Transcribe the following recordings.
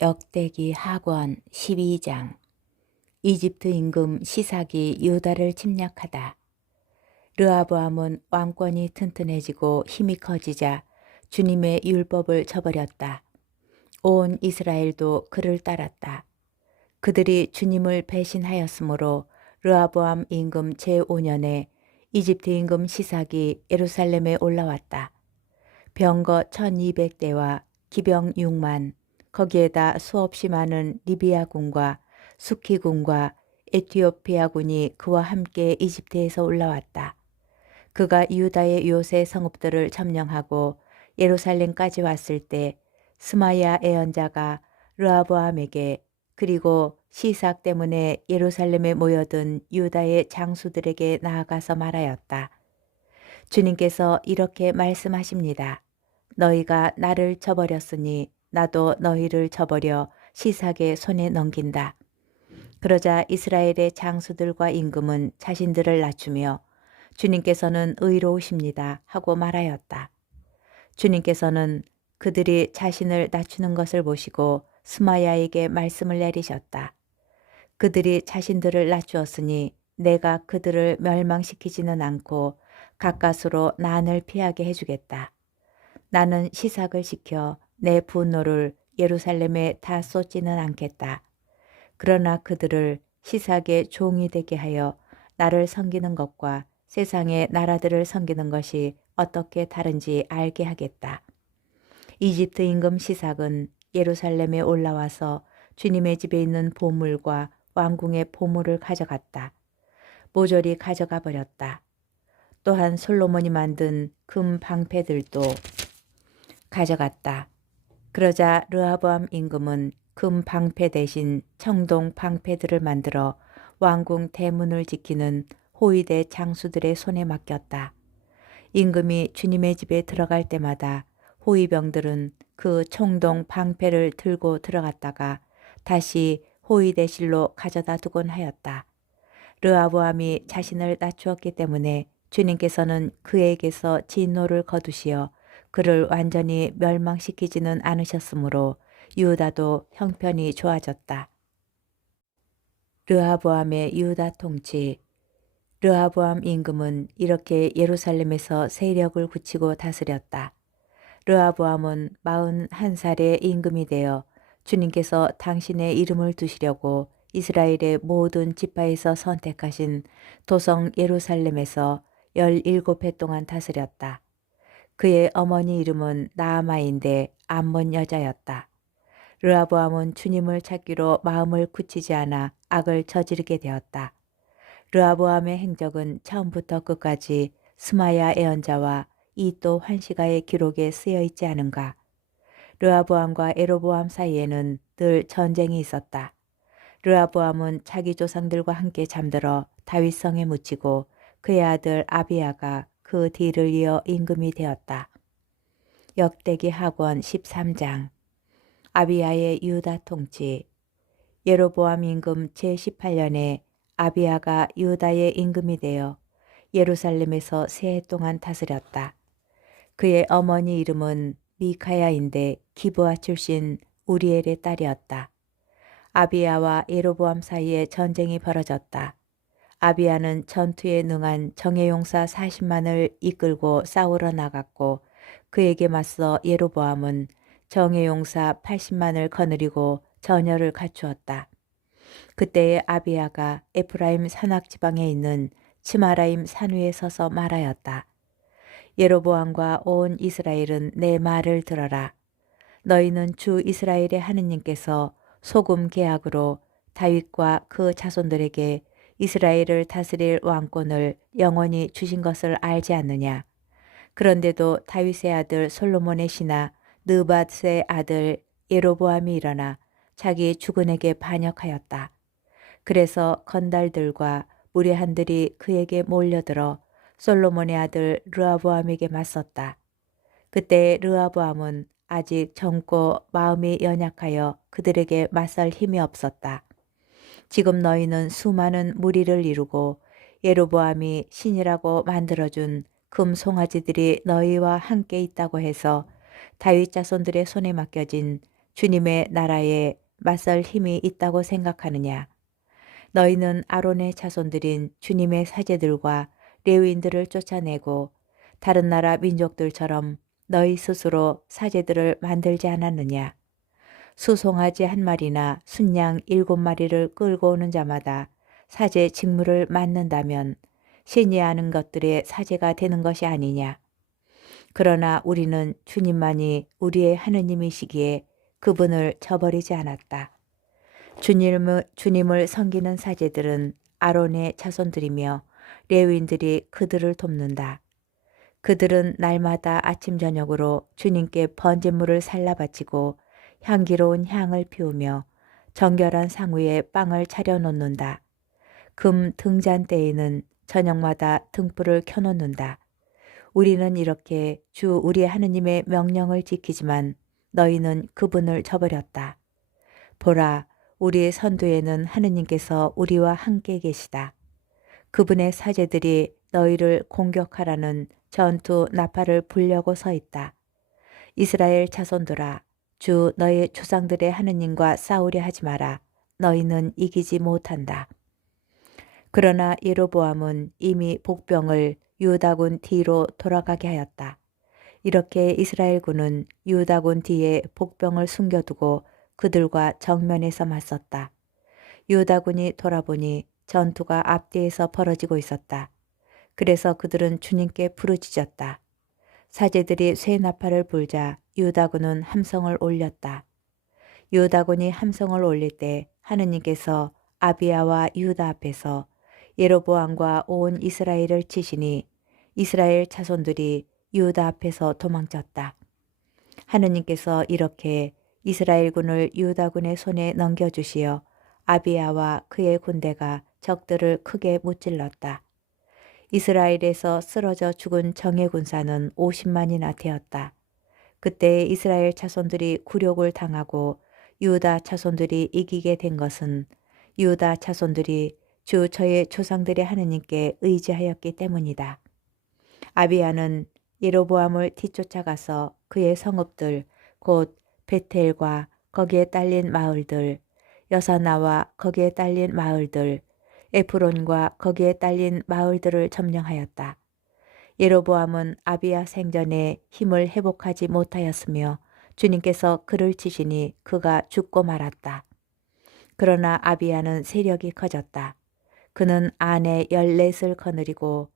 역대기 하권 12장. 이집트 임금 시삭이 유다를 침략하다. 르하보암은 왕권이 튼튼해지고 힘이 커지자 주님의 율법을 저버렸다. 온 이스라엘도 그를 따랐다. 그들이 주님을 배신하였으므로 르하보암 임금 제5년에 이집트 임금 시삭이 예루살렘에 올라왔다. 병거 1200대와 기병 6만, 거기에다 수없이 많은 리비아군과 수키군과 에티오피아군이 그와 함께 이집트에서 올라왔다. 그가 유다의 요새 성읍들을 점령하고 예루살렘까지 왔을 때 스마야 예언자가 르하보암에게 그리고 시삭 때문에 예루살렘에 모여든 유다의 장수들에게 나아가서 말하였다. 주님께서 이렇게 말씀하십니다. 너희가 나를 저버렸으니 나도 너희를 저버려 시삭의 손에 넘긴다. 그러자 이스라엘의 장수들과 임금은 자신들을 낮추며 주님께서는 의로우십니다 하고 말하였다. 주님께서는 그들이 자신을 낮추는 것을 보시고 스마야에게 말씀을 내리셨다. 그들이 자신들을 낮추었으니 내가 그들을 멸망시키지는 않고 가까스로 난을 피하게 해주겠다. 나는 시삭을 시켜 내 분노를 예루살렘에 다 쏟지는 않겠다. 그러나 그들을 시삭의 종이 되게 하여 나를 섬기는 것과 세상의 나라들을 섬기는 것이 어떻게 다른지 알게 하겠다. 이집트 임금 시삭은 예루살렘에 올라와서 주님의 집에 있는 보물과 왕궁의 보물을 가져갔다. 모조리 가져가 버렸다. 또한 솔로몬이 만든 금 방패들도 가져갔다. 그러자 르하보암 임금은 금 방패 대신 청동 방패들을 만들어 왕궁 대문을 지키는 호위대 장수들의 손에 맡겼다. 임금이 주님의 집에 들어갈 때마다 호위병들은 그 청동 방패를 들고 들어갔다가 다시 호위대실로 가져다 두곤 하였다. 르하보암이 자신을 낮추었기 때문에 주님께서는 그에게서 진노를 거두시어 그를 완전히 멸망시키지는 않으셨으므로 유다도 형편이 좋아졌다. 르하보암의 유다 통치. 르하보암 임금은 이렇게 예루살렘에서 세력을 굳히고 다스렸다. 르하보암은 41살의 임금이 되어 주님께서 당신의 이름을 두시려고 이스라엘의 모든 지파에서 선택하신 도성 예루살렘에서 17해 동안 다스렸다. 그의 어머니 이름은 나아마인데 암몬 여자였다. 르하보암은 주님을 찾기로 마음을 굳히지 않아 악을 저지르게 되었다. 르하보암의 행적은 처음부터 끝까지 스마야 예언자와 이도 환시가의 기록에 쓰여 있지 않은가. 르하보암과 예로보암 사이에는 늘 전쟁이 있었다. 르하보암은 자기 조상들과 함께 잠들어 다윗성에 묻히고 그의 아들 아비야가 그 뒤를 이어 임금이 되었다. 역대기 하권 13장. 아비야의 유다 통치. 예로보암 임금 제18년에 아비야가 유다의 임금이 되어 예루살렘에서 3해 동안 다스렸다. 그의 어머니 이름은 미카야인데 기브아 출신 우리엘의 딸이었다. 아비야와 예로보암 사이에 전쟁이 벌어졌다. 아비야는 전투에 능한 정예용사 40만을 이끌고 싸우러 나갔고 그에게 맞서 예로보암은 정예용사 80만을 거느리고 전열을 갖추었다. 그때에 아비야가 에프라임 산악지방에 있는 츠마라임 산 위에 서서 말하였다. 예로보암과 온 이스라엘은 내 말을 들어라. 너희는 주 이스라엘의 하느님께서 소금 계약으로 다윗과 그 자손들에게 이스라엘을 다스릴 왕권을 영원히 주신 것을 알지 않느냐. 그런데도 다윗의 아들 솔로몬의 신하 느밧의 아들 예로보암이 일어나 자기 주군에게 반역하였다. 그래서 건달들과 무례한들이 그에게 몰려들어 솔로몬의 아들 르하보암에게 맞섰다. 그때 르하보암은 아직 젊고 마음이 연약하여 그들에게 맞설 힘이 없었다. 지금 너희는 수많은 무리를 이루고 예로보암이 신이라고 만들어준 금 송아지들이 너희와 함께 있다고 해서 다윗 자손들의 손에 맡겨진 주님의 나라에 맞설 힘이 있다고 생각하느냐? 너희는 아론의 자손들인 주님의 사제들과 레위인들을 쫓아내고 다른 나라 민족들처럼 너희 스스로 사제들을 만들지 않았느냐? 수송아지 한 마리나 순양 7마리를 끌고 오는 자마다 사제 직무를 맡는다면 신이 아는 것들의 사제가 되는 것이 아니냐? 그러나 우리는 주님만이 우리의 하느님이시기에 그분을 저버리지 않았다. 주님을 섬기는 사제들은 아론의 자손들이며 레위인들이 그들을 돕는다. 그들은 날마다 아침 저녁으로 주님께 번제물을 살라 바치고 향기로운 향을 피우며 정결한 상위에 빵을 차려 놓는다. 금 등잔 때에는 저녁마다 등불을 켜놓는다. 우리는 이렇게 주 우리 하느님의 명령을 지키지만 너희는 그분을 저버렸다. 보라, 우리의 선두에는 하느님께서 우리와 함께 계시다. 그분의 사제들이 너희를 공격하라는 전투 나팔을 불려고 서 있다. 이스라엘 자손들아, 주 너희 조상들의 하느님과 싸우려 하지 마라. 너희는 이기지 못한다. 그러나 예로보암은 이미 복병을 유다군 뒤로 돌아가게 하였다. 이렇게 이스라엘군은 유다군 뒤에 복병을 숨겨두고 그들과 정면에서 맞섰다. 유다군이 돌아보니 전투가 앞뒤에서 벌어지고 있었다. 그래서 그들은 주님께 부르짖었다. 사제들이 쇠 나팔을 불자 유다군은 함성을 올렸다. 유다군이 함성을 올릴 때 하느님께서 아비야와 유다 앞에서 예로보암과 온 이스라엘을 치시니 이스라엘 자손들이 유다 앞에서 도망쳤다. 하느님께서 이렇게 이스라엘군을 유다군의 손에 넘겨주시어 아비야와 그의 군대가 적들을 크게 무찔렀다. 이스라엘에서 쓰러져 죽은 정예 군사는 50만이나 되었다. 그때 이스라엘 자손들이 굴욕을 당하고 유다 자손들이 이기게 된 것은 유다 자손들이 주 저의 조상들의 하느님께 의지하였기 때문이다. 아비야는 예로보암을 뒤쫓아가서 그의 성읍들 곧 베텔과 거기에 딸린 마을들, 여사나와 거기에 딸린 마을들, 에프론과 거기에 딸린 마을들을 점령하였다. 예로보암은 아비야 생전에 힘을 회복하지 못하였으며 주님께서 그를 치시니 그가 죽고 말았다. 그러나 아비야는 세력이 커졌다. 그는 아내 14을 거느리고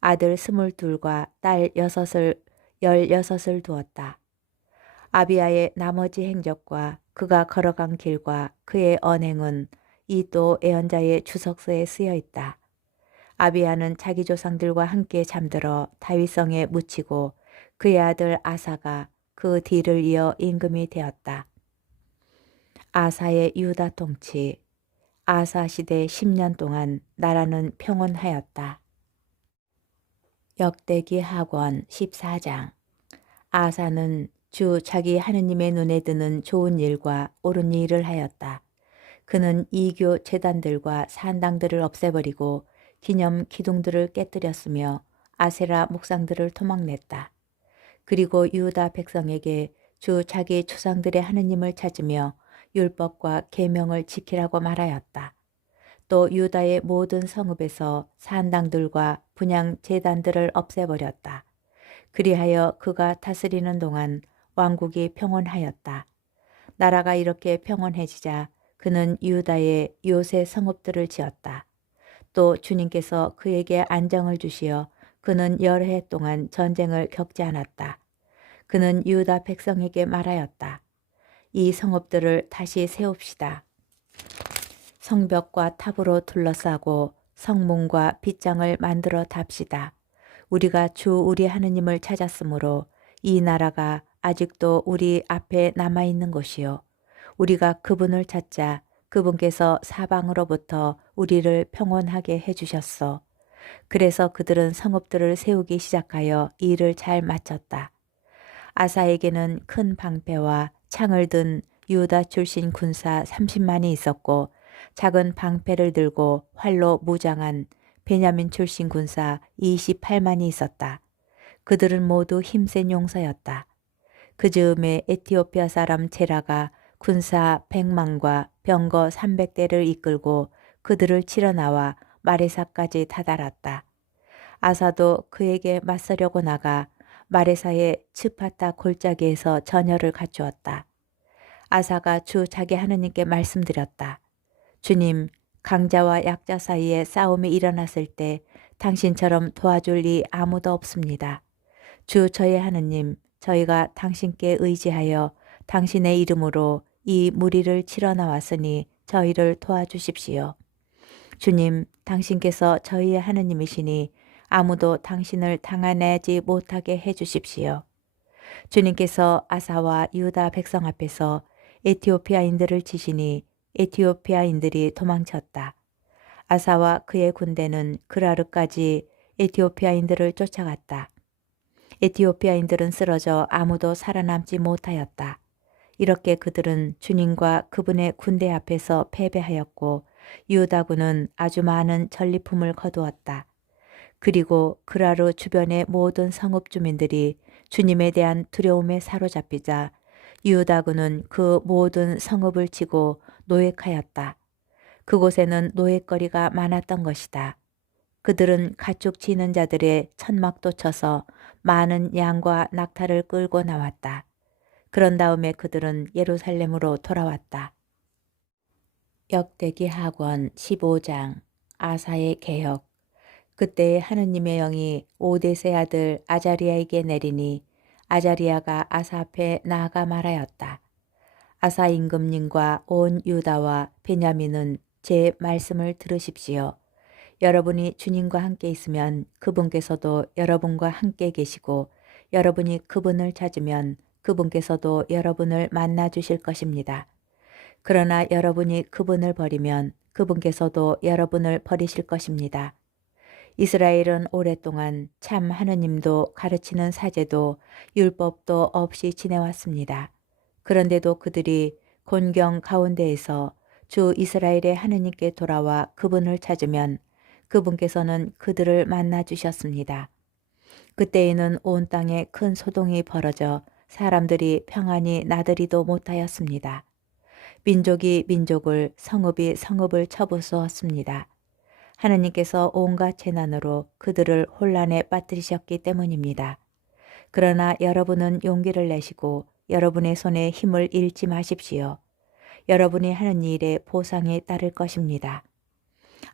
아들 22과 딸 16을 두었다. 아비야의 나머지 행적과 그가 걸어간 길과 그의 언행은 이도 예언자의 주석서에 쓰여 있다. 아비야는 자기 조상들과 함께 잠들어 다윗성에 묻히고 그의 아들 아사가 그 뒤를 이어 임금이 되었다. 아사의 유다 통치. 아사 시대 10년 동안 나라는 평온하였다. 역대기 하권 14장. 아사는 주 자기 하느님의 눈에 드는 좋은 일과 옳은 일을 하였다. 그는 이교 제단들과 산당들을 없애버리고 기념 기둥들을 깨뜨렸으며 아세라 목상들을 토막냈다. 그리고 유다 백성에게 주 자기 조상들의 하느님을 찾으며 율법과 계명을 지키라고 말하였다. 또 유다의 모든 성읍에서 산당들과 분향 제단들을 없애버렸다. 그리하여 그가 다스리는 동안 왕국이 평온하였다. 나라가 이렇게 평온해지자 그는 유다에 요새 성읍들을 지었다. 또 주님께서 그에게 안정을 주시어 그는 여러 해 동안 전쟁을 겪지 않았다. 그는 유다 백성에게 말하였다. 이 성읍들을 다시 세웁시다. 성벽과 탑으로 둘러싸고 성문과 빗장을 만들어 답시다. 우리가 주 우리 하느님을 찾았으므로 이 나라가 아직도 우리 앞에 남아있는 곳이요. 우리가 그분을 찾자 그분께서 사방으로부터 우리를 평온하게 해주셨소. 그래서 그들은 성읍들을 세우기 시작하여 일을 잘 마쳤다. 아사에게는 큰 방패와 창을 든 유다 출신 군사 30만이 있었고 작은 방패를 들고 활로 무장한 베냐민 출신 군사 28만이 있었다. 그들은 모두 힘센 용사였다. 그 즈음에 에티오피아 사람 제라가 군사 100만과 병거 300대를 이끌고 그들을 치러 나와 마레사까지 다다랐다. 아사도 그에게 맞서려고 나가 마레사의 츠파타 골짜기에서 전열을 갖추었다. 아사가 주 자기 하느님께 말씀드렸다. 주님, 강자와 약자 사이에 싸움이 일어났을 때 당신처럼 도와줄 이 아무도 없습니다. 주 저의 하느님, 저희가 당신께 의지하여 당신의 이름으로 이 무리를 치러 나왔으니 저희를 도와주십시오. 주님, 당신께서 저희의 하느님이시니 아무도 당신을 당하내지 못하게 해주십시오. 주님께서 아사와 유다 백성 앞에서 에티오피아인들을 치시니 에티오피아인들이 도망쳤다. 아사와 그의 군대는 그라르까지 에티오피아인들을 쫓아갔다. 에티오피아인들은 쓰러져 아무도 살아남지 못하였다. 이렇게 그들은 주님과 그분의 군대 앞에서 패배하였고 유다군은 아주 많은 전리품을 거두었다. 그리고 그라르 주변의 모든 성읍 주민들이 주님에 대한 두려움에 사로잡히자 유다군은 그 모든 성읍을 치고 노획하였다. 그곳에는 노획거리가 많았던 것이다. 그들은 가축 치는 자들의 천막도 쳐서 많은 양과 낙타를 끌고 나왔다. 그런 다음에 그들은 예루살렘으로 돌아왔다. 역대기 하권 15장 아사의 개혁. 그때 하느님의 영이 오데세 아들 아자리아에게 내리니 아자리아가 아사 앞에 나아가 말하였다. 아사 임금님과 온 유다와 베냐민은 제 말씀을 들으십시오. 여러분이 주님과 함께 있으면 그분께서도 여러분과 함께 계시고 여러분이 그분을 찾으면 그분께서도 여러분을 만나 주실 것입니다. 그러나 여러분이 그분을 버리면 그분께서도 여러분을 버리실 것입니다. 이스라엘은 오랫동안 참 하느님도 가르치는 사제도 율법도 없이 지내왔습니다. 그런데도 그들이 곤경 가운데에서 주 이스라엘의 하느님께 돌아와 그분을 찾으면 그분께서는 그들을 만나 주셨습니다. 그때에는 온 땅에 큰 소동이 벌어져 사람들이 평안히 나들이도 못하였습니다. 민족이 민족을, 성읍이 성읍을 쳐부수었습니다. 하느님께서 온갖 재난으로 그들을 혼란에 빠뜨리셨기 때문입니다. 그러나 여러분은 용기를 내시고 여러분의 손에 힘을 잃지 마십시오. 여러분이 하는 일에 보상이 따를 것입니다.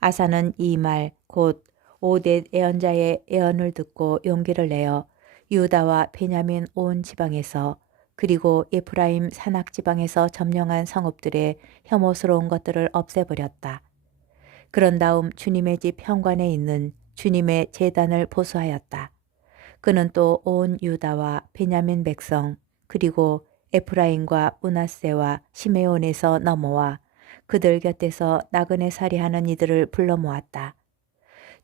아사는 이 말 곧 오뎃 예언자의 예언을 듣고 용기를 내어 유다와 베냐민 온 지방에서 그리고 에프라임 산악 지방에서 점령한 성읍들의 혐오스러운 것들을 없애버렸다. 그런 다음 주님의 집 현관에 있는 주님의 제단을 보수하였다. 그는 또 온 유다와 베냐민 백성 그리고 에프라임과 므낫세와 시메온에서 넘어와 그들 곁에서 나그네 살이하는 이들을 불러 모았다.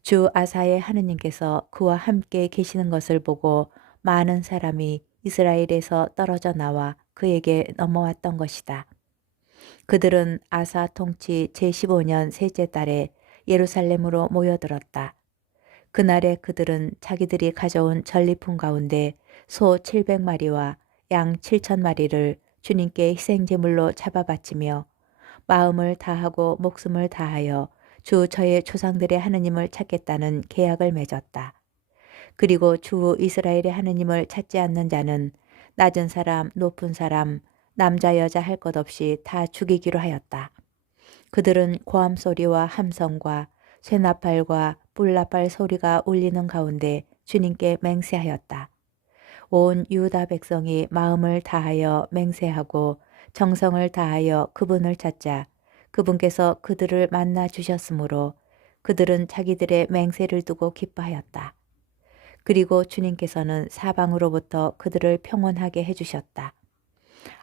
주 아사의 하느님께서 그와 함께 계시는 것을 보고 많은 사람이 이스라엘에서 떨어져 나와 그에게 넘어왔던 것이다. 그들은 아사 통치 제15년 셋째 달에 예루살렘으로 모여들었다. 그날에 그들은 자기들이 가져온 전리품 가운데 소 700마리와 양 7,000마리를 주님께 희생제물로 잡아 바치며 마음을 다하고 목숨을 다하여 주 저의 조상들의 하느님을 찾겠다는 계약을 맺었다. 그리고 주 이스라엘의 하느님을 찾지 않는 자는 낮은 사람, 높은 사람, 남자 여자 할 것 없이 다 죽이기로 하였다. 그들은 고함 소리와 함성과 쇠나팔과 뿔나팔 소리가 울리는 가운데 주님께 맹세하였다. 온 유다 백성이 마음을 다하여 맹세하고 정성을 다하여 그분을 찾자 그분께서 그들을 만나 주셨으므로 그들은 자기들의 맹세를 두고 기뻐하였다. 그리고 주님께서는 사방으로부터 그들을 평온하게 해주셨다.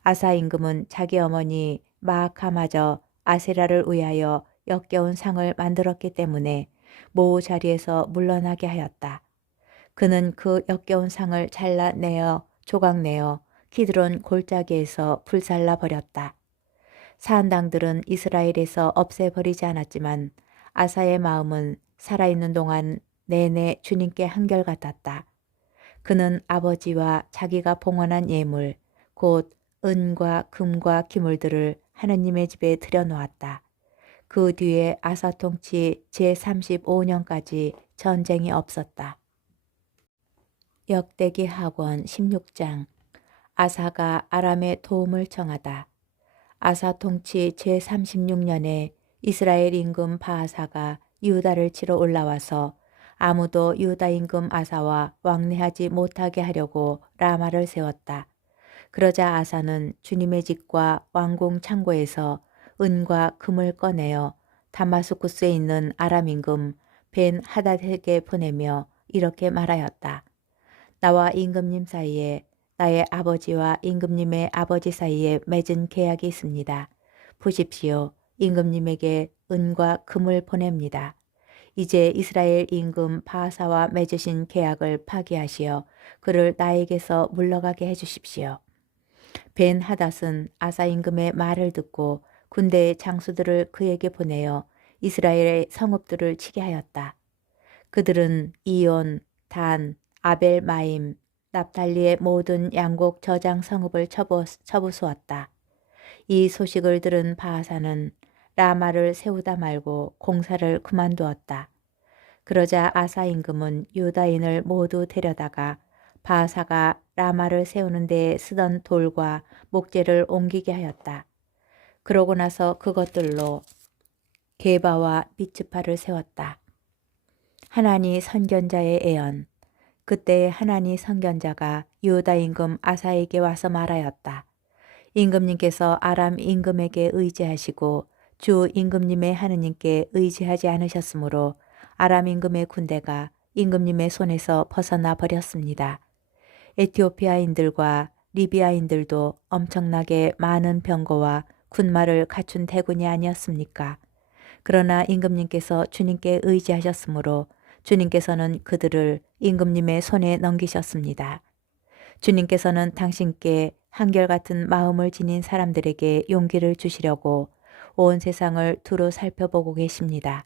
아사 임금은 자기 어머니 마아카마저 아세라를 위하여 역겨운 상을 만들었기 때문에 모후 자리에서 물러나게 하였다. 그는 그 역겨운 상을 잘라내어 조각내어 키드론 골짜기에서 불살라 버렸다. 사한당들은 이스라엘에서 없애버리지 않았지만 아사의 마음은 살아있는 동안 내내 주님께 한결같았다. 그는 아버지와 자기가 봉헌한 예물 곧 은과 금과 기물들을 하느님의 집에 들여놓았다. 그 뒤에 아사 통치 제35년까지 전쟁이 없었다. 역대기 하권 16장. 아사가 아람의 도움을 청하다. 아사 통치 제36년에 이스라엘 임금 바아사가 유다를 치러 올라와서 아무도 유다 임금 아사와 왕래하지 못하게 하려고 라마를 세웠다. 그러자 아사는 주님의 집과 왕궁 창고에서 은과 금을 꺼내어 다마스쿠스에 있는 아람 임금 벤 하닷에게 보내며 이렇게 말하였다. 나와 임금님 사이에 나의 아버지와 임금님의 아버지 사이에 맺은 계약이 있습니다. 보십시오. 임금님에게 은과 금을 보냅니다. 이제 이스라엘 임금 바하사와 맺으신 계약을 파기하시어 그를 나에게서 물러가게 해주십시오. 벤 하닷은 아사 임금의 말을 듣고 군대의 장수들을 그에게 보내어 이스라엘의 성읍들을 치게 하였다. 그들은 이온, 단, 아벨마임, 납달리의 모든 양곡 저장 성읍을 쳐부수었다. 이 소식을 들은 바하사는 라마를 세우다 말고 공사를 그만두었다. 그러자 아사 임금은 유다인을 모두 데려다가 바하사가 라마를 세우는 데에 쓰던 돌과 목재를 옮기게 하였다. 그러고 나서 그것들로 게바와 미츠파를 세웠다. 하나니 선견자의 애언. 그때 하나니 선견자가 유다 임금 아사에게 와서 말하였다. 임금님께서 아람 임금에게 의지하시고 주 임금님의 하느님께 의지하지 않으셨으므로 아람 임금의 군대가 임금님의 손에서 벗어나 버렸습니다. 에티오피아인들과 리비아인들도 엄청나게 많은 병거와 군마를 갖춘 대군이 아니었습니까? 그러나 임금님께서 주님께 의지하셨으므로 주님께서는 그들을 임금님의 손에 넘기셨습니다. 주님께서는 당신께 한결같은 마음을 지닌 사람들에게 용기를 주시려고 온 세상을 두루 살펴보고 계십니다.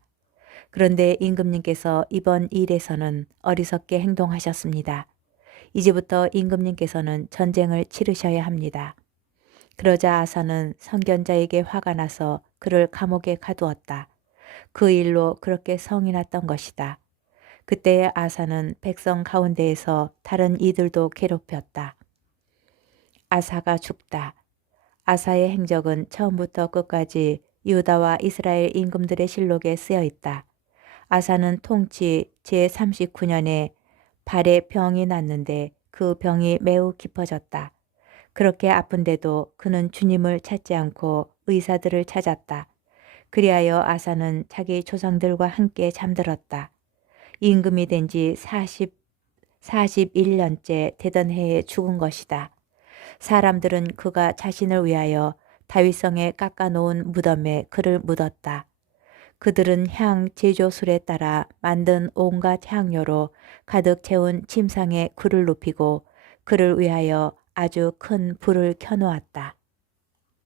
그런데 임금님께서 이번 일에서는 어리석게 행동하셨습니다. 이제부터 임금님께서는 전쟁을 치르셔야 합니다. 그러자 아사는 선견자에게 화가 나서 그를 감옥에 가두었다. 그 일로 그렇게 성이 났던 것이다. 그때 아사는 백성 가운데에서 다른 이들도 괴롭혔다. 아사가 죽다. 아사의 행적은 처음부터 끝까지 유다와 이스라엘 임금들의 실록에 쓰여 있다. 아사는 통치 제39년에 발에 병이 났는데 그 병이 매우 깊어졌다. 그렇게 아픈데도 그는 주님을 찾지 않고 의사들을 찾았다. 그리하여 아사는 자기 조상들과 함께 잠들었다. 임금이 된 지 41년째 되던 해에 죽은 것이다. 사람들은 그가 자신을 위하여 다윗성에 깎아놓은 무덤에 그를 묻었다. 그들은 향 제조술에 따라 만든 온갖 향료로 가득 채운 침상에 그를 눕히고 그를 위하여 아주 큰 불을 켜놓았다.